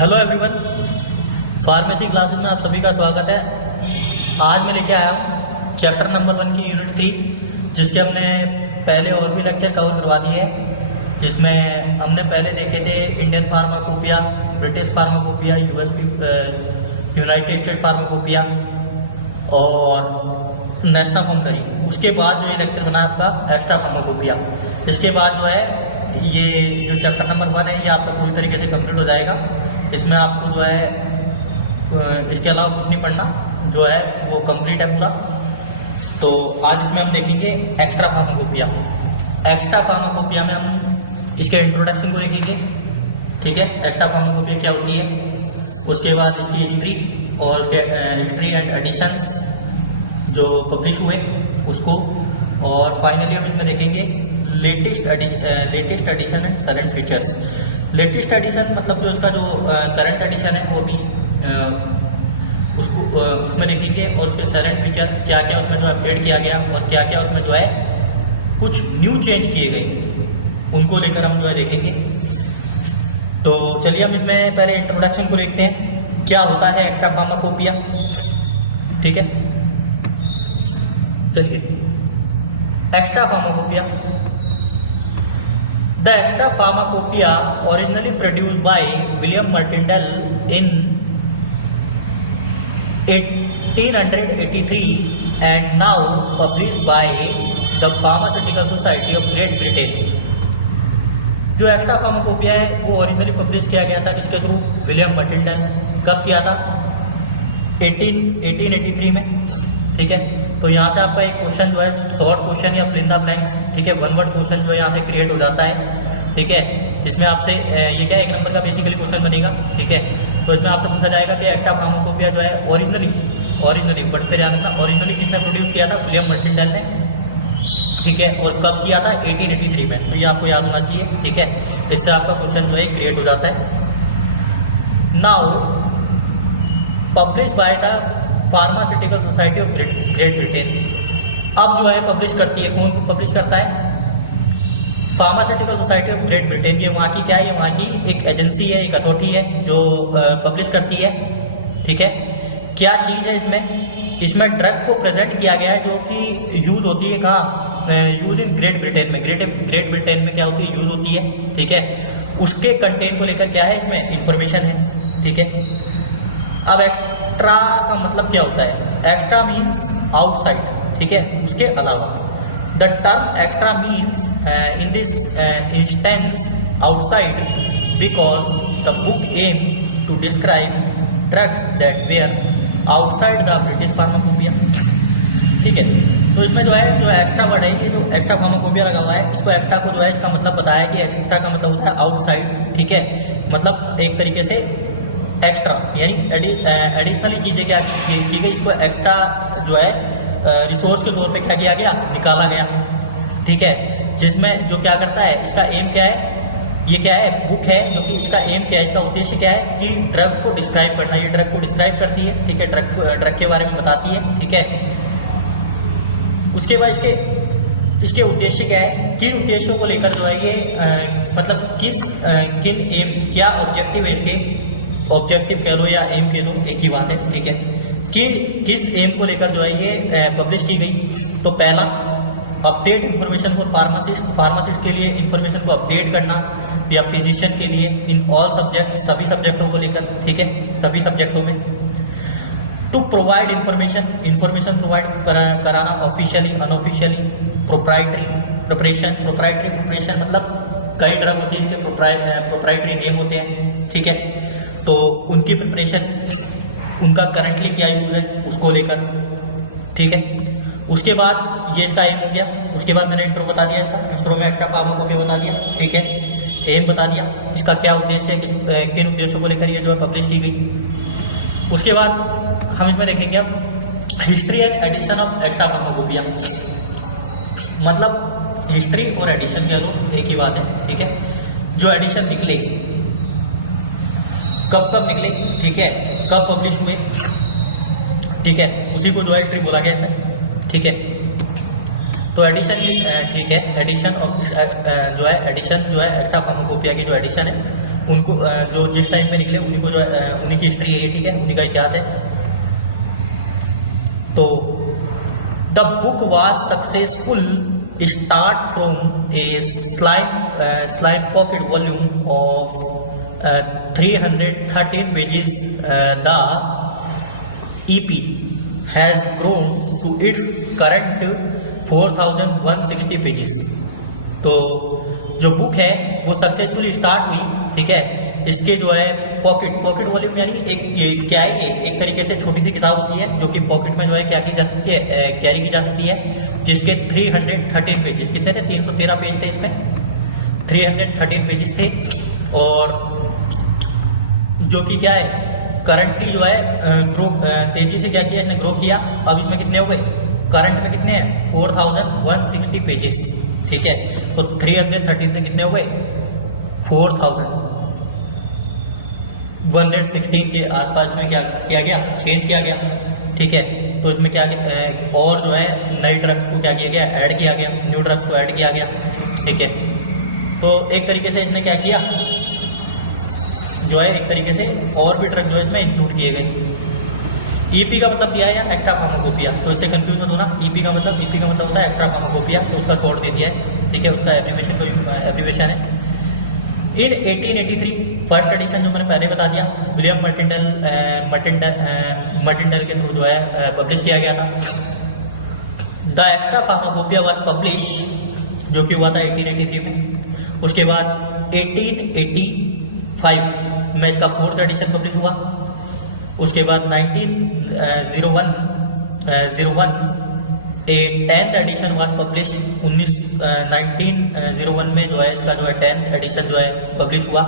Hello everyone, pharmacy classes में आप सभी का स्वागत है। आज मैं लेके आया हूँ चैप्टर नंबर 1 की यूनिट 3, जिसके हमने पहले और भी लेक्चर कवर करवा दिए हैं। जिसमें हमने पहले देखे थे Indian pharmacopoeia, British pharmacopoeia, United state pharmacopoeia और नेशनल फार्मरी। उसके बाद जो ये लेक्चर बना है आपका एक्स्ट्रा फार्माकोपिया। इसके बाद जो है ये जो चैप्टर नंबर 1 है ये आपका पूरी तरीके से कंप्लीट हो जाएगा। इसमें आपको जो है इसके अलावा कुछ नहीं पढ़ना, जो है वो कंप्लीट है पूरा। तो आज इसमें हम देखेंगे एक्स्ट्रा फार्माकोपिया। एक्स्ट्रा फार्माकोपिया में हम इसके इंट्रोडक्शन को देखेंगे, ठीक है। एक्स्ट्रा फार्माकोपिया क्या होती है, उसके बाद इसकी हिस्ट्री और उसके हिस्ट्री एंड एडिशंस जो पब्लिश हुए उसको, और फाइनली हम इसमें देखेंगे latest edition and current features. Latest edition मतलब जो इसका जो करंट एडिशन है वो भी उसको उसमें देखेंगे, और उसके करंट फीचर क्या क्या उसमें जो अपडेट किया गया और क्या क्या उसमें जो है कुछ न्यू चेंज किए गए, उनको लेकर हम जो है देखेंगे। तो चलिए हम इसमें पहले इंट्रोडक्शन को देखते हैं, क्या होता है एक्स्ट्रा फार्माकोपिया, ठीक है। चलिए, extra pharmacopoeia. The extra pharmacopoeia, originally produced by William Martindale in 1883 and now published by the Pharmaceutical Society of Great Britain। जो एक्स्ट्रा फार्माकोपिया है वो ओरिजिनली पब्लिश किया गया था किसके थ्रू, विलियम मर्टिंडल। कब किया था, 1883 में, ठीक है। तो यहाँ से आपका एक क्वेश्चन जो है शॉर्ट क्वेश्चन या फिल इन द ब्लैंक्स, ठीक है, वन वर्ड क्वेश्चन जो है यहाँ से क्रिएट हो जाता है, ठीक है। जिसमें आपसे ये क्या 1 नंबर का बेसिकली क्वेश्चन बनेगा, ठीक है। तो इसमें आपसे पूछा जाएगा कि एक्स्ट्रा फार्माकोपिया जो है ओरिजिनली वर्ड पे ध्यान रखना, ओरिजिनली किसने प्रोड्यूस किया था, विलियम मर्टिंडल ने, ठीक है। और कब किया था, 1883 में। तो ये आपको याद होना चाहिए, ठीक है। इससे आपका क्वेश्चन जो है क्रिएट हो जाता है। Now publish by the Pharmaceutical society of Great Britain. अब जो है पब्लिश करती है, कौन पब्लिश करता है, pharmaceutical society of Great Britain. ये वहाँ की क्या है, वहाँ की एक एजेंसी है, एक अथॉरिटी है जो पब्लिश करती है, ठीक है। क्या चीज़ है इसमें ड्रग को प्रेजेंट किया गया है जो कि यूज होती है कहाँ, यूज इन ग्रेट ब्रिटेन में। ग्रेट ब्रिटेन में क्या होती है, यूज होती है, ठीक है। उसके कंटेंट को लेकर क्या है इसमें इंफॉर्मेशन है, ठीक है। अब एक्स्ट्रा का मतलब क्या होता है, एक्स्ट्रा मीन्स आउटसाइड, ठीक है, उसके अलावा। The term extra means in this instance outside because the book aim to describe drugs that were outside the British pharmacopoeia, ठीक है। तो इसमें जो है जो एक्स्ट्रा वर्ड है, ये जो एक्स्ट्रा फार्माकोपिया लगा हुआ है, इसको एक्स्ट्रा को जो है इसका मतलब बताया कि एक्स्ट्रा का मतलब होता है आउटसाइड, ठीक है। मतलब एक तरीके से एक्स्ट्रा यानी एडिशनली चीज़ें क्या की गई, इसको एक्स्ट्रा जो है रिसोर्स के तौर पे क्या किया गया, निकाला गया, ठीक है। जिसमें जो क्या करता है, इसका एम क्या है, ये क्या है, बुक है, जो कि इसका एम क्या है, इसका उद्देश्य क्या है कि ड्रग को डिस्क्राइब करना। ये ड्रग को डिस्क्राइब करती है, ठीक है, ड्रग के बारे में बताती है, ठीक है। उसके बाद इसके उद्देश्य क्या है, किन उद्देश्यों को लेकर जो है ये मतलब किन एम, क्या ऑब्जेक्टिव है इसके, ऑब्जेक्टिव कह लो या एम कह लो, एक ही बात है, ठीक है। किस एम को लेकर जो है ये पब्लिश की गई। तो पहला, अपडेट इन्फॉर्मेशन फॉर फार्मासिस्ट के लिए इन्फॉर्मेशन को अपडेट करना, या फिजिशियन के लिए इन ऑल सब्जेक्ट, सभी सब्जेक्टों को लेकर, ठीक है, सभी सब्जेक्टों में। टू प्रोवाइड इन्फॉर्मेशन प्रोवाइड कराना ऑफिशियली, अनऑफिशियली, प्रोप्राइटरी प्रिपरेशन मतलब कई ड्रग होती है इनके प्रोप्राइटरी नेम होते हैं, ठीक है। तो उनकी प्रिपरेशन, उनका करंटली क्या यूज है उसको लेकर, ठीक है। उसके बाद ये इसका एम हो गया। उसके बाद मैंने इंट्रो बता दिया, इसका इंट्रो में एक्स्ट्रा फार्माकोपिया बता दिया, ठीक है, एम बता दिया, इसका क्या उद्देश्य है, किन उद्देश्यों को लेकर ये जो है पब्लिश की गई। उसके बाद हम इसमें देखेंगे अब history and edition of extra pharmacopoeia. मतलब हिस्ट्री और एडिशन कह लो, एक ही बात है, ठीक है। जो एडिशन निकले, कब निकले, ठीक है, कब पब्लिश हुए, ठीक है, उसी को जो है हिस्ट्री बोला गया है, ठीक है। तो एडिशन ठीक है, एडिशन ऑफ जो है एडिशन जो है एक्स्ट्रा फार्माकोपिया की जो एडिशन है उनको जो जिस टाइम में निकले उन्हीं को जो है उन्हीं की हिस्ट्री है, ठीक है, उन्हीं का इतिहास है। तो the book was successful start from A slide pocket volume of 313 pages. The EP has grown to its current 4160 pages. तो जो बुक है वो सक्सेसफुली स्टार्ट हुई, ठीक है। इसके जो है पॉकेट वॉल्यूम यानी एक ये क्या है, ये एक तरीके से छोटी सी किताब होती है जो कि पॉकेट में जो है क्या की जा सकती है, कैरी की जा सकती है, जिसके 313 पेजेस कितने थे, 313 पेज थे इसमें, 313 पेजेस थे। और जो कि क्या है करंटली जो है ग्रो तेजी से क्या किया इसने, ग्रो किया। अब इसमें कितने हो गए, करंट में कितने हैं 4160 पेजेस, ठीक है। तो 313 से कितने हो गए 4116 के आसपास में क्या किया गया, चेंज किया गया, ठीक है। तो इसमें क्या और जो है नई ड्रग्स को क्या किया गया, ऐड किया गया, न्यू ड्रग्स को ऐड किया गया, ठीक है। तो एक तरीके से इसने क्या किया जो है, एक तरीके से और भी ड्रग जो है इसमें इंक्लूड किए गए। EP का मतलब दिया है या एक्स्ट्रा फार्माकोपिया, तो इससे कंफ्यूज मत होना। EP का मतलब होता है एक्स्ट्रा फार्माकोपिया, तो उसका शॉर्ट दे दिया है, ठीक है, उसका एब्रीविएशन है। इन 1883 फर्स्ट एडिशन जो मैंने पहले बता दिया विलियम मर्टिनडेल के थ्रू जो है पब्लिश किया गया था। The extra pharmacopoeia was publish जो कि हुआ था 1883 में। उसके बाद 1885 में इसका फोर्थ एडिशन पब्लिश हुआ। उसके बाद 1901 ए 10th एडिशन वाज पब्लिश। 1901 में जो है इसका जो है 10th एडिशन जो है पब्लिश हुआ।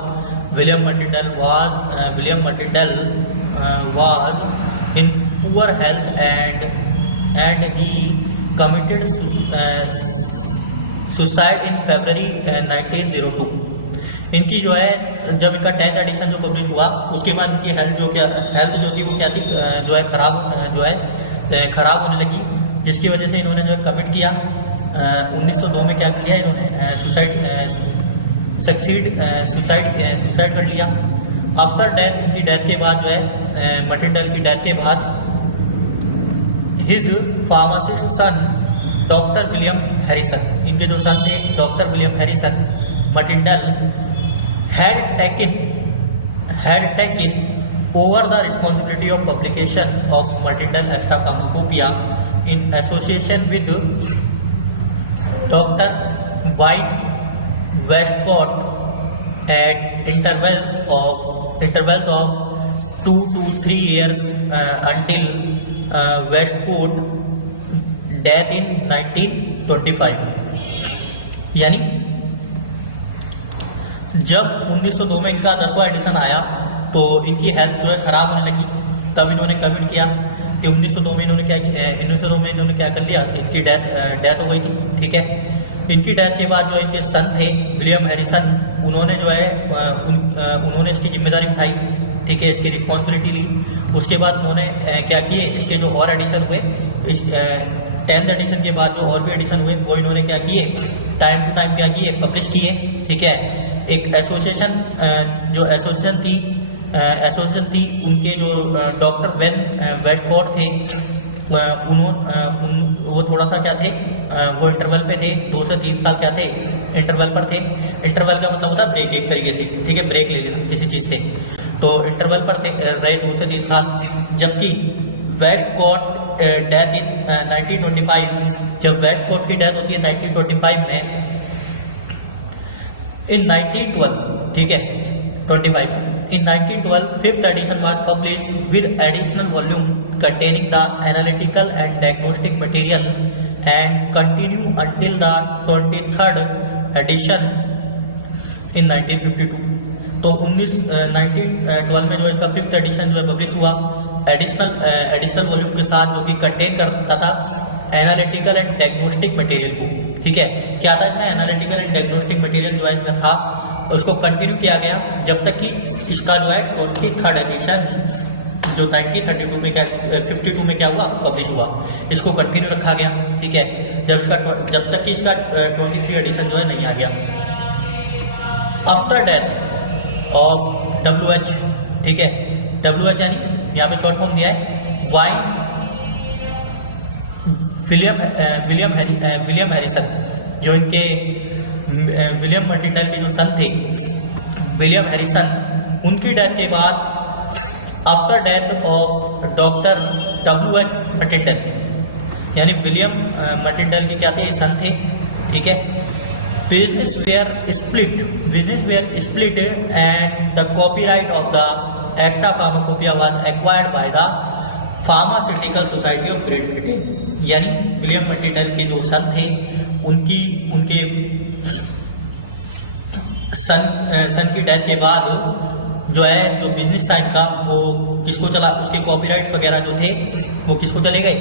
William Martindale was in poor health and he committed suicide in February 1902। इनकी जो है जब इनका 10th एडिशन जो पब्लिश हुआ उसके बाद इनकी हेल्थ जो थी वो क्या थी, जो है खराब होने लगी, जिसकी वजह से इन्होंने जो है कमिट किया। 1902 में क्या किया इन्होंने, सुसाइड कर लिया। आफ्टर डेथ, इनकी डेथ के बाद जो है मर्टिनडेल की डेथ के बाद his pharmacist son doctor William Harrison, इनके जो सन थे doctor William Harrison, Martindale had taken over the responsibility of publication of Murtindale Extra Pharmacopoeia in association with Dr. White Westcott at intervals of 2 to 3 years until Westcott death in 1925। यानी जब 1902 में इनका 10वां addition आया तो इनकी health जो है ख़राब होने लगी, तब इन्होंने कमिट किया कि 1902 में इन्होंने क्या कर लिया, इनकी डेथ हो गई थी, ठीक है। इनकी डेथ के बाद जो इनके सन थे विलियम हैरिसन, उन्होंने जो है उन्होंने इसकी जिम्मेदारी उठाई, ठीक है, इसकी रिस्पॉन्सिबिलिटी ली। उसके बाद उन्होंने क्या किए, इसके जो और एडिशन हुए, 10th एडिशन के बाद जो और भी एडिशन हुए वो इन्होंने क्या किए, टाइम टू टाइम क्या किए, पब्लिश किए, ठीक है। एक एसोसिएशन थी उनके जो डॉक्टर वेन वेस्टकॉट थे, वो थोड़ा सा क्या थे, वो इंटरवल पे थे, 2 से 3 साल क्या थे, इंटरवल पर थे। इंटरवल का मतलब होता है ब्रेक, एक तरीके से, ठीक है, ब्रेक ले लेना किसी चीज़ से। तो इंटरवल पर थे रहे 2 से 3 साल। जबकि वेस्टकॉट डेथ इन 1925, जब वेस्टकॉट की डेथ होती है 1925 में, in 1912, ठीक है, 25 in 1912 5th edition was published with additional volume containing the analytical and diagnostic material and continue until the 23rd edition in 1952। तो 1912 में जो इसका 5th एडिशन जो है पब्लिश हुआ एडिशनल वॉल्यूम के साथ, जो कि कंटेन करता था एनालिटिकल एंड डायग्नोस्टिक मटेरियल को, ठीक है। क्या था इसमें, एनालिटिकल एंड डायग्नोस्टिक मटेरियल जो है इसमें था, उसको कंटिन्यू किया गया जब तक कि इसका जो है 23rd एडिशन जो 1932 में क्या 52 में क्या हुआ, पब्लिश हुआ, इसको कंटिन्यू रखा गया। ठीक है, जब तक कि इसका 23 एडिशन जो है नहीं आ गया। आफ्टर डेथ ऑफ WH, ठीक है, WH यानी यहाँ पे शॉर्ट फॉर्म दिया है वाइन विलियम हैरिसन, जो इनके विलियम मर्टिंडाइल के जो सन थे विलियम हैरिसन, उनकी डेथ के बाद after death of doctor WH मर्टिंडाइल, यानी विलियम मर्टिंडाइल के क्या थे, सन थे। ठीक है, business were split and the copyright of the Extra Pharmacopoeia was acquired by the Pharmaceutical society of Great Britain, यानी विलियम मर्टिंडाइल के जो सन थे उनके सन की डेथ के बाद जो है जो बिजनेस टाइम का वो किसको चला, उसके कॉपीराइट वगैरह जो थे वो किसको चले गए,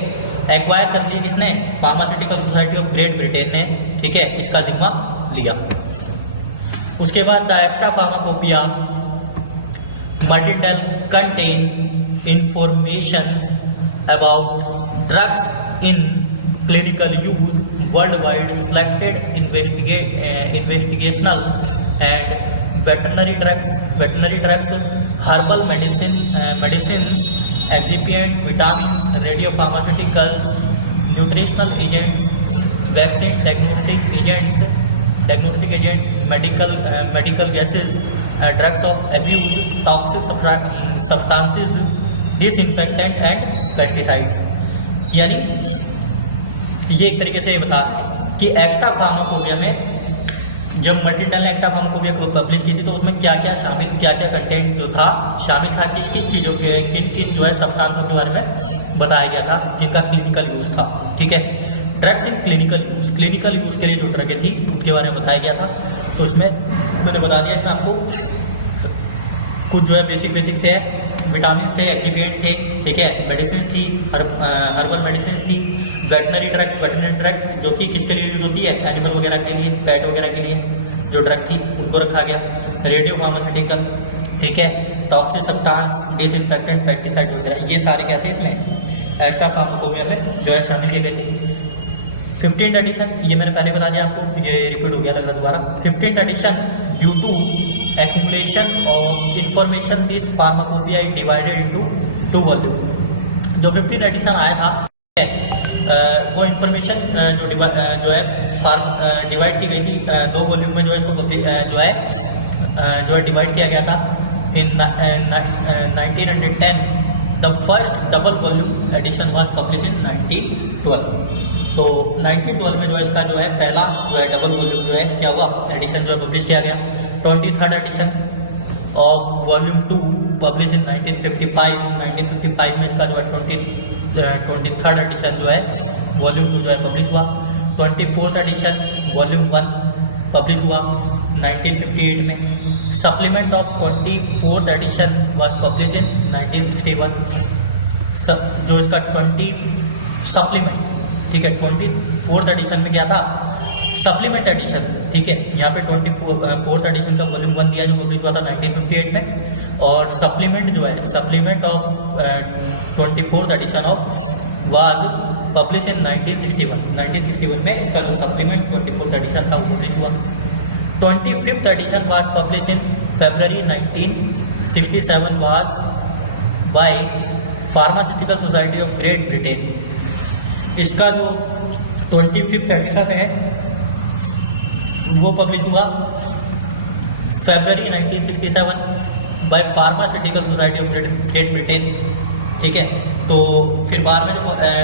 एक्वायर कर लिए किसने, Pharmaceutical society of Great Britain ने। ठीक है, इसका जिम्मा लिया। उसके बाद the Extra Pharmacopoeia Martindale contain informations about drugs in clinical use worldwide, selected investigational and veterinary drugs, herbal medicines, excipients, vitamins, radiopharmaceuticals, nutritional agents, vaccine, diagnostic agents, medical gases, drugs of abuse, toxic substances, disinfectant and pesticides। यानी ये एक तरीके से बता रहे हैं कि extra pharmacopoeia में जब मर्टिंडाइल ने एक्स्ट्रा फार्माकोपिया को पब्लिश की थी तो उसमें क्या क्या शामिल, क्या क्या कंटेंट जो था शामिल था, किस किस चीज़ों के, किन किन जो है सब्सटेंसों के बारे में बताया गया था जिनका क्लिनिकल यूज़ था। ठीक है, ड्रग्स इन क्लिनिकल यूज़ के लिए जो ड्रगें थी उनके बारे में बताया गया था। तो इसमें मैंने बता दिया, इसमें आपको कुछ जो है बेसिक से विटामिन थे, एक्टिवेंट थे, ठीक है, मेडिसिन थी, हर्बल मेडिसिन थी, वेटनरी ड्रग्स जो कि किसके लिए यूज होती है, एनिमल वगैरह के लिए, पेट वगैरह के लिए जो ड्रग थी उनको रखा गया, रेडियो फार्मास्यूटिकल, ठीक है, टॉक्सिक सब्सटेंस, डिसइंफेक्टेंट, पेस्टिसाइड वगैरह, ये सारे क्या थे इसमें एक्स्ट्रा फार्माकोपिया में जो है शामिल किए गए थे। 15th एडिशन, ये मैंने पहले बता दिया आपको, ये रिपीट हो गया लग रहा दोबारा। 15th edition, due to accumulation of information, this pharmacopoeia is divided into 2 volume। जो 15th एडिशन आया था वो इंफॉर्मेशन जो है डिवाइड की गई थी 2 वॉल्यूम में, जो है इसको जो है डिवाइड किया गया था। इन 1910 the first double volume edition was publish इन 1912। तो 1912 में जो है इसका जो है पहला जो है डबल वॉल्यूम जो है क्या हुआ, एडिशन जो है पब्लिश किया गया। 23rd edition of volume 2 publish in 1955 में इसका जो है 23rd एडिशन जो है वॉल्यूम 2 जो है पब्लिश हुआ। 24th एडिशन वॉल्यूम 1 पब्लिश हुआ 1958 में। Supplement of 24th edition was publish in 1961। जो इसका 20 सप्लीमेंट, ठीक है, 24th एडिशन में क्या था, सप्लीमेंट एडिशन, ठीक है, यहाँ पे 24th एडिशन का वॉल्यूम 1 दिया जो पब्लिश हुआ था 1958 में। और सप्लीमेंट जो है, supplement of 24th edition of was publish in 1961 में इसका जो सप्लीमेंट 24th एडिशन था वो पब्लिश हुआ। 25th edition was publish in February 1967 was by pharmaceutical society of Great Britain. इसका जो 25th एडिशन है वो पब्लिश हुआ February 1967 by pharmaceutical society of Great Britain, ठीक है। तो फिर बाद में जो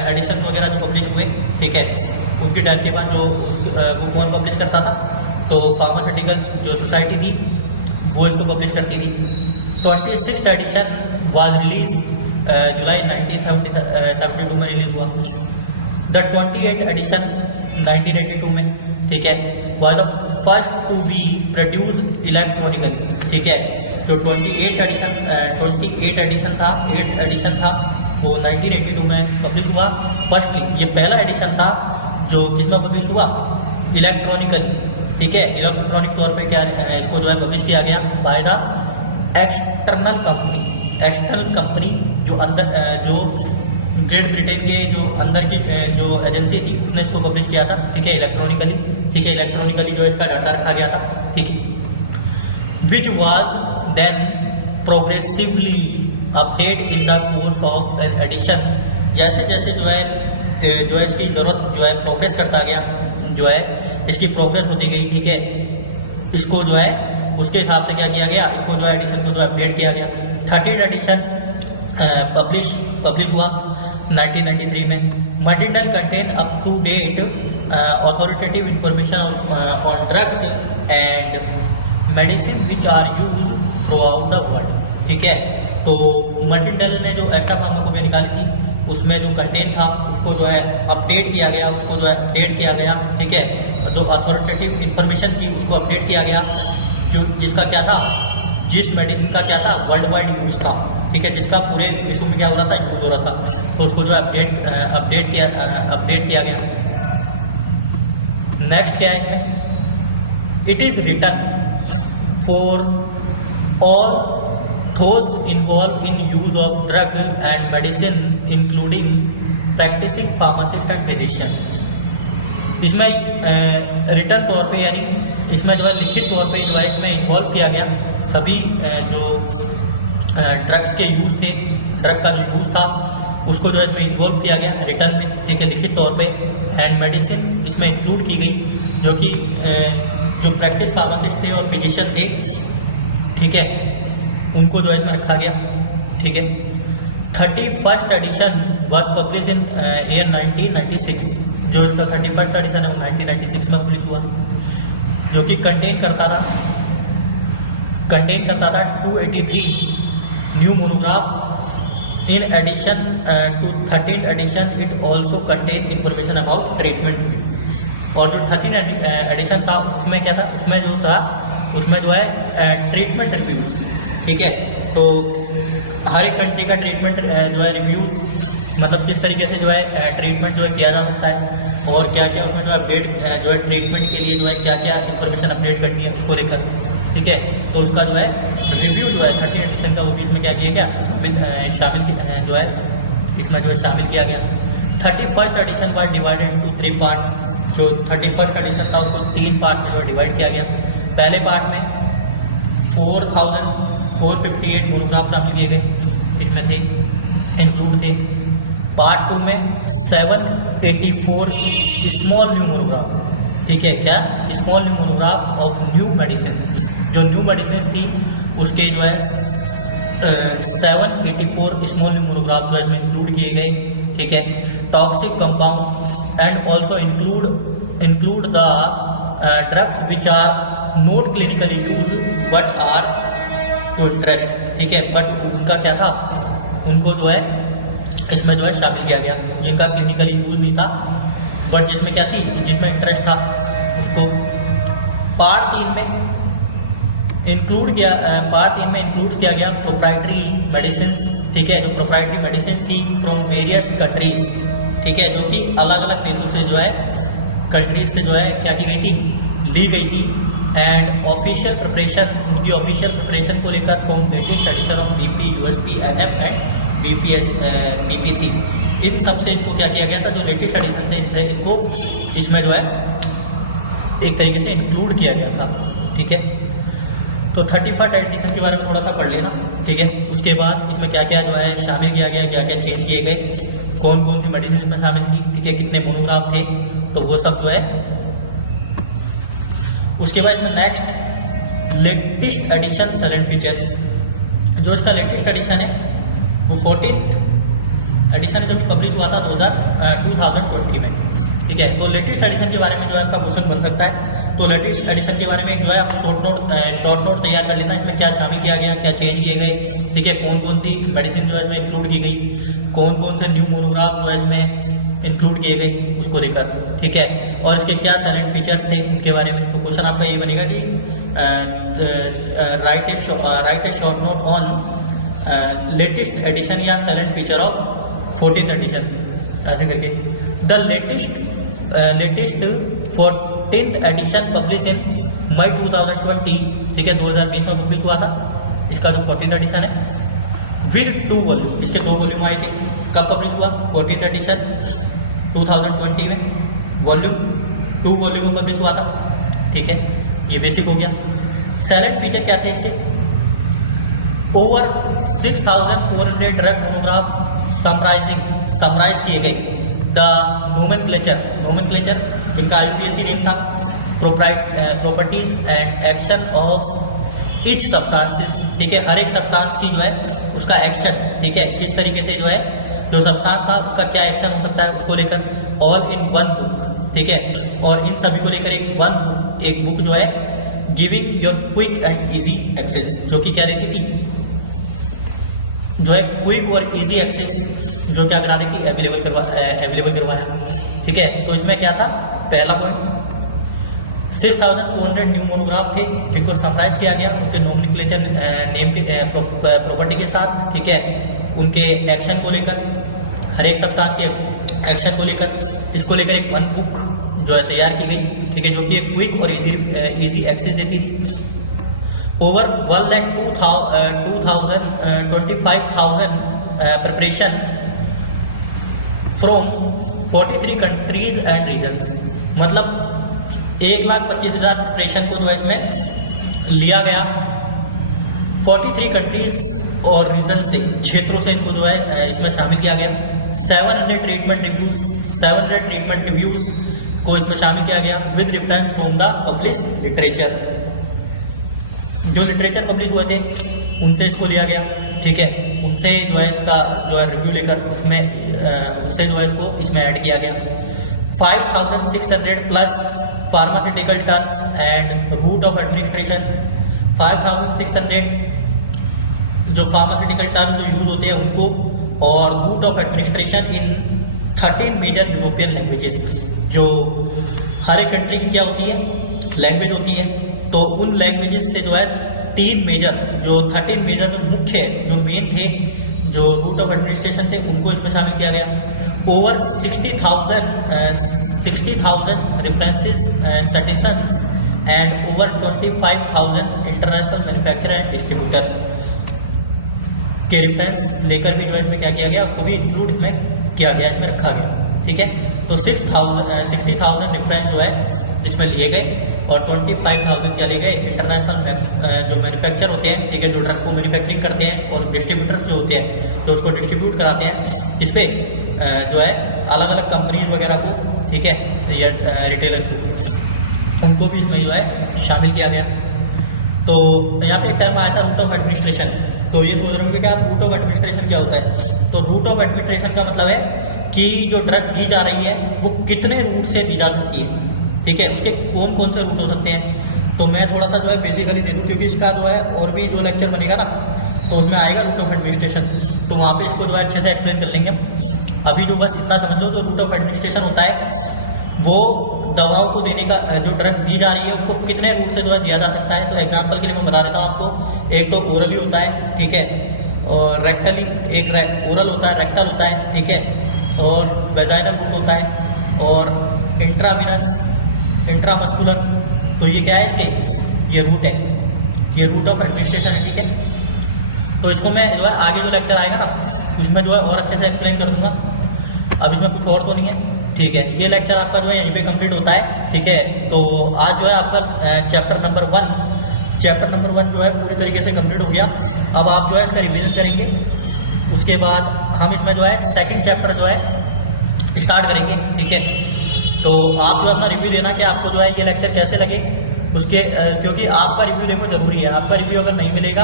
एडिशन वगैरह जो पब्लिश हुए, ठीक है, उनकी डेथ के बाद जो वो कौन पब्लिश करता था, तो फार्मास्यूटिकल जो सोसाइटी थी वो इसको पब्लिश करती थी। 26th एडिशन वाज रिलीज जुलाई 1972 में रिलीज हुआ। द 28th एडिशन 1982 में, ठीक है, was the first to be produce electronically, ठीक है। जो 28th एडिशन था, 8th एडिशन था, वो 1982 में पब्लिश हुआ। फर्स्टली ये पहला एडिशन था जो किसमें पब्लिश हुआ, इलेक्ट्रॉनिकली, ठीक है, इलेक्ट्रॉनिक तौर पे क्या इसको जो है पब्लिश किया गया बाय द एक्सटर्नल कंपनी जो अंदर जो ग्रेट ब्रिटेन के जो अंदर की जो एजेंसी थी उसने इसको पब्लिश किया था, ठीक है, इलेक्ट्रॉनिकली, ठीक है, इलेक्ट्रॉनिकली जो इसका डाटा रखा गया था, ठीक है, which was then progressively update in the course of an edition. जैसे जैसे जो है इसकी ज़रूरत जो है प्रोग्रेस करता गया, जो है इसकी प्रोग्रेस होती गई, ठीक है, इसको जो है उसके हिसाब से क्या किया गया, इसको जो है एडिशन को जो है अपडेट किया गया। 13th एडिशन पब्लिश हुआ 1993 में। Martindale contain up to date authoritative information on drugs and medicine which are use throughout the world, ठीक है। तो मटिंडल ने जो एक्ट ऑफ फार्माकोपिया निकाली थी उसमें जो कंटेंट था उसको जो है अपडेट किया गया, उसको जो है अपडेट किया गया, ठीक है, जो अथॉरिटेटिव इंफॉर्मेशन थी उसको अपडेट किया गया, जो जिसका क्या था, जिस मेडिसिन का क्या था, वर्ल्ड वाइड यूज़ था, ठीक है, जिसका पूरे विश्व में क्या हो रहा था, यूज़ हो रहा था, तो उसको जो है अपडेट किया गया। नेक्स्ट क्या है, it is written for all those involved in use of drug and medicine including practicing pharmacist and physician। इसमें रिटर्न तौर पे यानी इसमें जो है लिखित तौर पे जो है इसमें इन्वॉल्व किया गया सभी जो ड्रग्स के यूज़ थे, ड्रग का जो यूज़ था उसको जो है इसमें इन्वॉल्व किया गया रिटर्न में, ठीक है, लिखित तौर पे। एंड मेडिसिन इसमें इंक्लूड की गई, जो कि जो प्रैक्टिस फार्मासिस्ट थे और फिजिशियन थे, ठीक है, उनको जो है इसमें रखा गया, ठीक है। 31st edition was publish in year 1996। जो इसका 31st एडिशन है वो 1996 में पब्लिश हुआ, जो कि कंटेन करता था 283 new monograph. In addition to 13th edition it also contain information about treatment. और जो 13th एडिशन था उसमें क्या था, उसमें जो है ट्रीटमेंट रिव्यूज, ठीक है। तो हर एक कंट्री का ट्रीटमेंट जो है रिव्यूज, मतलब किस तरीके से जो है ट्रीटमेंट जो है किया जा सकता है और क्या क्या उसमें जो है अपडेट जो है ट्रीटमेंट के लिए जो है क्या क्या इन्फॉर्मेशन अपडेट करनी है उसको लेकर, ठीक है। तो उसका जो है रिव्यू जो है 13th एडिशन का वो भी इसमें क्या किया गया, शामिल जो है इसमें जो है शामिल किया गया। 31st edition was divided into 3 part. जो 31st एडिशन था उसको 3 पार्ट में जो है डिवाइड किया गया। पहले पार्ट में 4,458 मोनोग्राफ शामिल किए गए, इसमें थे इंक्लूड थे। पार्ट 2 में 784 स्मॉल न्यू मोनोग्राफ, ठीक है, क्या small new monograph of new medicine. जो न्यू मेडिसिन थी उसके जो है 784 स्मॉल न्यू मोनोग्राफ जो है इसमें इंक्लूड किए गए, ठीक है। Toxic compound and also include the drugs which are not clinically use but are to interest, ठीक है, बट उनका क्या था, उनको जो है इसमें जो है शामिल किया गया, जिनका क्लिनिकली यूज नहीं था बट जिसमें क्या थी, जिसमें इंटरेस्ट था उसको। पार्ट 3 में इंक्लूड किया गया प्रोप्राइटरी मेडिसिन, ठीक है, जो प्रोप्राइटरी मेडिसिन थी फ्रॉम वेरियस कंट्रीज, ठीक है, जो कि अलग अलग देशों से जो है कंट्रीज से जो है क्या की गई थी, ली गई थी। एंड ऑफिशियल प्रिपरेशन, उनकी ऑफिशियल प्रिपरेशन को लेकर from latest edition of BP, USP, NF and BPC, इन सबसे इनको क्या किया गया था, जो लेटेस्ट एडिशन थे इनसे इनको इसमें जो है एक तरीके से इंक्लूड किया गया था, ठीक है। तो 31st एडिशन के बारे में थोड़ा सा पढ़ लेना, ठीक है। उसके बाद इसमें क्या क्या जो है शामिल किया गया, क्या क्या चेंज किए गए, कौन कौन सी मेडिसिन इसमें शामिल थी, ठीक है, कितने मोनोग्राफ थे, तो वो सब जो है। उसके बाद इसमें next latest edition salient features. जो इसका लेटेस्ट एडिशन है वो 14th एडिशन है, जो कि पब्लिश हुआ था 2020 में, ठीक है। तो लेटेस्ट एडिशन के बारे में जो है आपका क्वेश्चन बन सकता है। तो लेटेस्ट एडिशन के बारे में जो है आप शॉर्ट नोट तैयार कर लेना, इसमें क्या शामिल किया गया, क्या चेंज किए गए, ठीक है, कौन कौन सी मेडिसिन जो है इसमें इंक्लूड की गई, कौन कौन से न्यू मोनोग्राफ जो है इसमें इंक्लूड किए गए उसको लेकर, ठीक है, और इसके क्या साइलेंट फीचर्स थे उनके बारे में। तो क्वेश्चन आपका ये बनेगा कि write a short note on latest edition या salient feature of 14th edition, ऐसे करके। The latest 14th edition publish in May 2020, ठीक है, 2020 में पब्लिश हुआ था इसका जो 14th एडिशन है। विद 2 वॉल्यूम, इसके 2 वॉल्यूम आए थे। कब पब्लिश हुआ? 14th एडिशन 2020 में, वॉल्यूम 2 वॉल्यूम में पब्लिश हुआ था। ठीक है, ये बेसिक हो गया। सेलेक्ट फीचर क्या थे इसके? ओवर 6400 ड्रग मोनोग्राफ समराइज किए गए। द नोमेनक्लेचर जिनका IUPAC नेम था, properties and action of each substances. ठीक है, हर एक सब्सटेंस की जो है उसका एक्शन, ठीक है, किस तरीके से जो है जो सब्सटेंस था उसका क्या एक्शन हो सकता है उसको लेकर, ऑल इन वन बुक। ठीक है, और इन सभी को लेकर एक बुक जो है giving your quick and easy access, जो कि क्या देती थी, जो है क्विक और इजी एक्सेस, जो क्या करा देती, अवेलेबल करवाया। ठीक है, तो इसमें क्या था? पहला पॉइंट 6400 न्यू मोनोग्राफ थे जिनको समराइज किया गया उनके नोमेनक्लेचर नेम के प्रॉपर्टी के साथ। ठीक है, उनके एक्शन को लेकर, हर एक सप्ताह के एक्शन को लेकर, इसको लेकर एक वन बुक जो है तैयार की गई। ठीक है, जो कि एक क्विक और इजी एक्सेस देती थी। Over 1,25,000 preparation from 43 countries and regions, मतलब 1,25,000 प्रिपरेशन को जो है इसमें लिया गया 43 कंट्रीज और रीजन से, क्षेत्रों से इनको जो है इसमें शामिल किया गया। 700 ट्रीटमेंट रिव्यूज को इसमें शामिल किया गया with reference from the publish literature. जो लिटरेचर पब्लिश हुए थे उनसे इसको लिया गया। ठीक है, उनसे जो है इसका जो है रिव्यू लेकर उसमें उससे जो है इसको इसमें ऐड किया गया। 5,600 plus pharmaceutical terms and route of administration. 5,600 जो फार्मास्यूटिकल टर्म जो यूज होते हैं उनको, और route of administration in 13 major European languages. जो हर एक कंट्री की क्या होती है? लैंग्वेज होती है। तो उन लैंग्वेजेस से जो है 13 मेजर जो मुख्य जो मेन थे जो रूट ऑफ एडमिनिस्ट्रेशन थे उनको इसमें शामिल किया गया। Over 60,000 references citizens and over 25,000 international manufacturer and distributor के रेफरेंस लेकर भी जो है इसमें क्या किया गया, उसको भी इंक्लूड इसमें किया गया, इसमें रखा गया। ठीक है, तो 60,000 रेफरेंस जो है इसमें लिए गए और 25,000 क्या लिए गए, इंटरनेशनल जो मैन्युफैक्चर होते हैं, ठीक है, जो ड्रग को मैन्युफैक्चरिंग करते हैं, और डिस्ट्रीब्यूटर जो होते हैं जो उसको डिस्ट्रीब्यूट कराते हैं, इस पर जो है अलग अलग कंपनीज वगैरह को, ठीक है, या रिटेलर को, उनको भी इसमें जो है शामिल किया गया। तो यहाँ पे एक टर्म आया था रूट ऑफ एडमिनिस्ट्रेशन। तो ये सोच रहे होंगे कि आप रूट ऑफ एडमिनिस्ट्रेशन क्या होता है? तो रूट ऑफ एडमिनिस्ट्रेशन का मतलब है कि जो ड्रग दी जा रही है वो कितने रूट से दी जा सकती है। ठीक है, उसके कौन कौन से रूट हो सकते हैं। तो मैं थोड़ा सा जो है बेसिकली दे दूँ, क्योंकि इसका जो है और भी जो लेक्चर बनेगा ना तो उसमें आएगा रूट ऑफ एडमिनिस्ट्रेशन, तो वहाँ पे इसको जो है अच्छे से एक्सप्लेन कर लेंगे। अभी जो बस इतना समझ लो, तो रूट ऑफ एडमिनिस्ट्रेशन होता है वो दवाओं को देने का, जो ड्रग दी जा रही है उसको कितने रूट से जो है दिया जा सकता है। तो एग्जांपल के लिए मैं बता देता हूँ आपको। एक तो ओरली होता है, ठीक है, और रेक्टली, एक ओरल होता है, रेक्टल होता है, ठीक है, और वेजाइनल रूट होता है, और इंट्राविनस, इंट्रामस्कुलर। तो ये क्या है इसके, ये रूट है, ये रूट ऑफ एडमिनिस्ट्रेशन है। ठीक है, तो इसको मैं जो है आगे जो लेक्चर आएगा ना उसमें जो है और अच्छे से एक्सप्लेन कर दूंगा। अब इसमें कुछ और तो नहीं है। ठीक है, ये लेक्चर आपका जो है यहीं पे कंप्लीट होता है। ठीक है, तो आज जो है आपका चैप्टर नंबर 1 जो है पूरी तरीके से कंप्लीट हो गया। अब आप जो है इसका रिवीजन करेंगे, उसके बाद हम इसमें जो है सेकंड चैप्टर जो है स्टार्ट करेंगे। ठीक है, तो आप जो अपना रिव्यू देना कि आपको जो है ये लेक्चर कैसे लगे उसके, क्योंकि आपका रिव्यू देखो जरूरी है। आपका रिव्यू अगर नहीं मिलेगा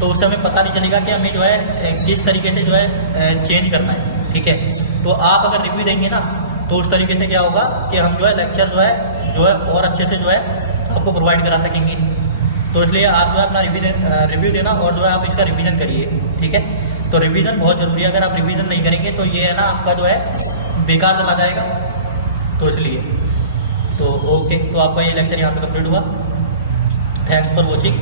तो उस समय पता नहीं चलेगा कि हमें जो है किस तरीके से जो है चेंज करना है। ठीक है, तो आप अगर रिव्यू देंगे ना तो उस तरीके से क्या होगा कि हम जो है लेक्चर जो है और अच्छे से जो है आपको प्रोवाइड करा सकेंगे। तो इसलिए आप जो है अपना रिव्यू देना और जो है आप इसका रिवीजन करिए। ठीक है, तो रिवीजन बहुत ज़रूरी है। अगर आप रिवीजन नहीं करेंगे तो ये है ना आपका जो है बेकार चला जाएगा। तो इसलिए तो ओके, तो आपका ये लेक्चर यहाँ पे कंप्लीट हुआ। Thanks for watching.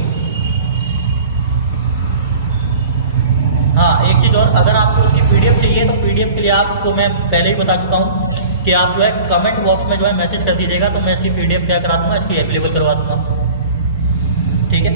हाँ, एक चीज़ और, अगर आपको उसकी PDF चाहिए तो PDF के लिए आपको मैं पहले ही बता चुका हूँ कि आप जो है कमेंट बॉक्स में जो है मैसेज कर दीजिएगा, तो मैं इसकी PDF क्या करा दूँगा, इसकी अवेलेबल करवा दूँगा। ठीक है।